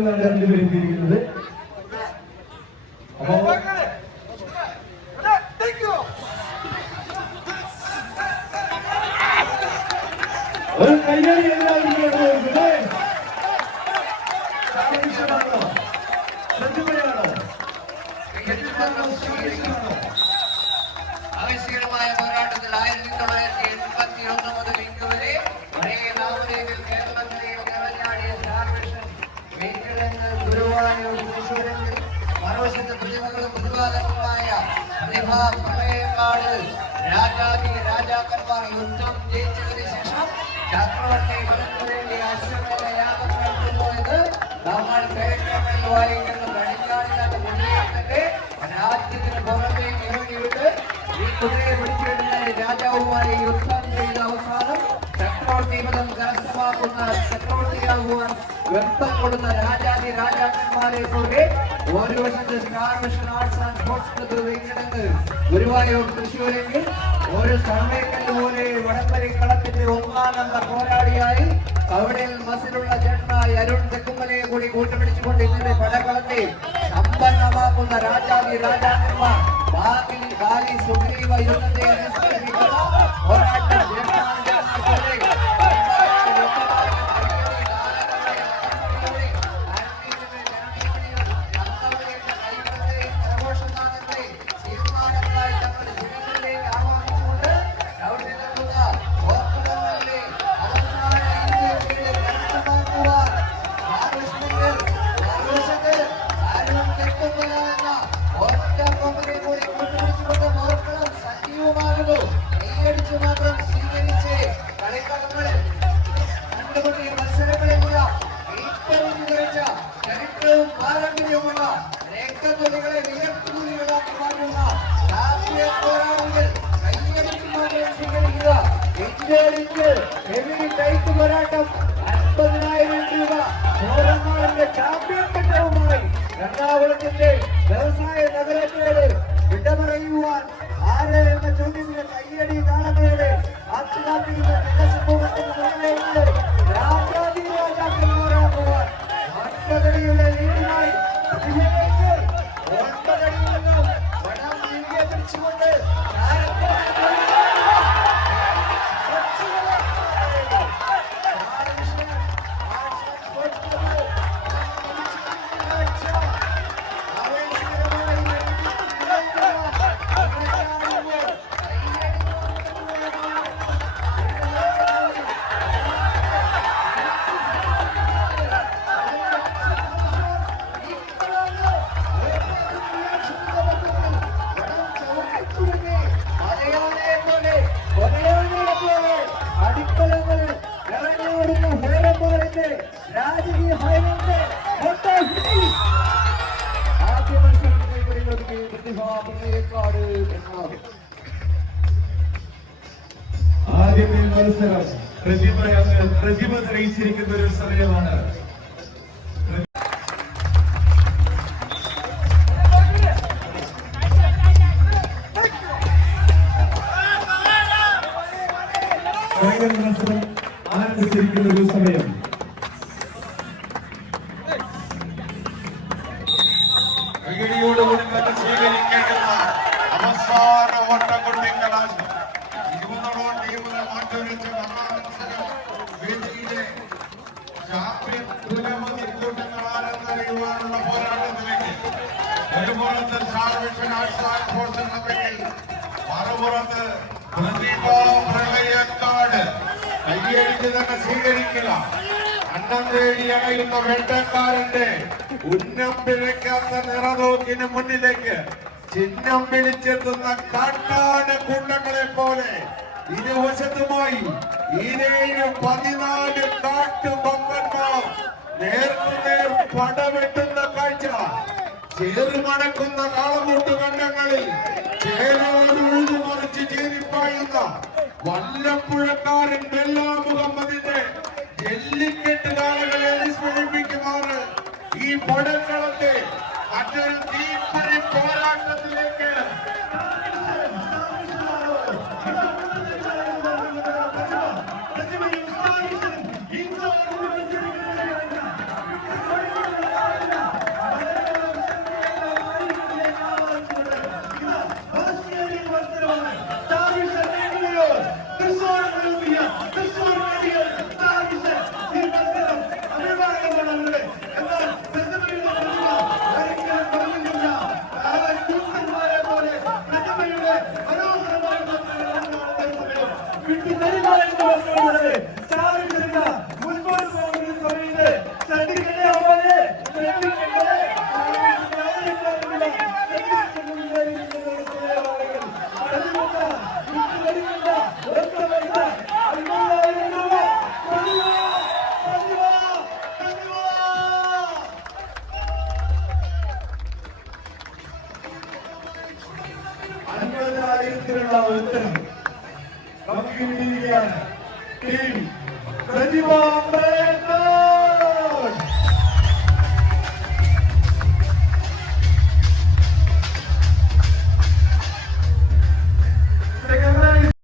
നിന്നാണ് രണ്ടുപേരും തിരിക്കുന്നത് അപ്പോ ഒരു കയ്യടി എല്ലാവരും കേട്ടോ ആവശ്യമാണോ പ്രതിഭാ പ്രളയക്കാട് രാജാതി രാജാക്കന്മാർ യുദ്ധം ജയിച്ചതിന് ശേഷം ചക്രവർത്തി വേണ്ടി അശ്വമേധ യാഗം നടത്തുന്നു എന്ന് നമ്മൾ ചരിത്രങ്ങളിൽ വായിക്കുന്ന കണിക്കാടില്ലാത്ത മുന്നേറ്റത്തെ രാജ്യത്തിന് പുറമേക്ക് ഇറങ്ങിവിട്ട് ഈ കുതിരയെ പിടിച്ചിടുന്ന രാജാവുമായി യുദ്ധം ചെയ്ത അവസാനം ചക്രവർത്തി പദം കരസ്ഥമാക്കുന്ന ചക്രവർത്തിയാകുവാൻ വ്യക്തം കൊടുത്ത രാജാതി രാജാക്കന്മാരെ പോലെ ഒരു വശത്ത് ആർട്സ് ആൻഡ് സ്പോർട്സ് ക്ലബ്ബ് വീണ്ടെടുത്ത് ഗുരുവായൂർ തൃശ്ശൂരെങ്കിൽ ഒരു സർവേക്കല്ല് പോലെ വടംവലി കളത്തിന്റെ ഒന്നാനന്ദ പോരാളിയായി കവടിൽ മസിലുള്ള ചേട്ടനായി അരുൺ തെക്കുമലയെ കൂടി കൂട്ടുപിടിച്ചുകൊണ്ട് ഇന്നലെ പടകളത്തെ സമ്പന്നമാക്കുന്ന രാജാതി രാജാക്കന്മാർ. ബാക്കി കാലി സുഗ്രീവ യുദ്ധത്തെ പാരമ്പര്യവുമുള്ള രക്തത്തുലികളെ വിയർത്തുലികളാക്കി മാറ്റുന്ന രാഷ്ട്രീയ പോരാളികൾ സ്വീകരിക്കുക. ഇന്ത്യയിലേക്ക് ഹെവി ടൈറ്റ് പോരാട്ടം അൻപതിനായിരം രൂപ ചോരനാടിന്റെ ചാമ്പ്യൻ പട്ടവുമായി എറണാകുളത്തിന്റെ വ്യവസായ നഗരത്തോട് വിട പറയുവാൻ ആര് എന്ന ചോദ്യത്തിന് Chihuahua. പ്രളയക്കാട് എന്നാണ് ആദ്യമേ മത്സരം പ്രതിഭ പ്രതിഭ തെളിയിച്ചിരിക്കുന്ന ഒരു സമയമാണ്. ആരംഭിച്ചിരിക്കുന്ന ഒരു സമയം. ഒരുപോലത്തെ സാർവിഷൻ ആർട്സ് സ്പോർട്സ് എന്ന പേരിൽ മറുപുറത്ത് പ്രതിഭ പ്രളയക്കാട്. കയ്യടിച്ച് തന്നെ സ്വീകരിക്കുക അന്നം തേടി അണയുന്ന വേട്ടക്കാരന്റെ ഉന്നം പിഴയ്ക്കാത്ത നിറനോക്കിന് മുന്നിലേക്ക് ചിഹ്നം വിളിച്ചെത്തുന്ന കാട്ടാന കുണ്ടങ്ങളെ പോലെ ഇരുവശത്തുമായി ഇരേഴ് പതിനാല് കാട്ടുപൊക്കന്മാർ നേർക്കുനേർ പടവെട്ടുന്ന കാഴ്ച. ചേറുമണക്കുന്ന കാളമൂട്ട് കണ്ടങ്ങളിൽ. ചേരോട് ഉഴുതുമറിച്ച് ചേരിപ്പായുന്ന വല്ലപ്പുഴക്കാരൻ ബെല്ലാ മുഹമ്മദിന്റെ ജെല്ലിക്കെട്ട് കാളകളെ അനുസ്മരിപ്പിക്കുമാറ് ഈ പടക്കളത്തെ മറ്റൊരു തീപ്പൊരി விட்டு தெரிந்தால் என்று வருகிறது சாவி திருந்தா முன்போடு போகிறது சொல்லிட்டு திருவிழா உத்தரம் India team. Pratibha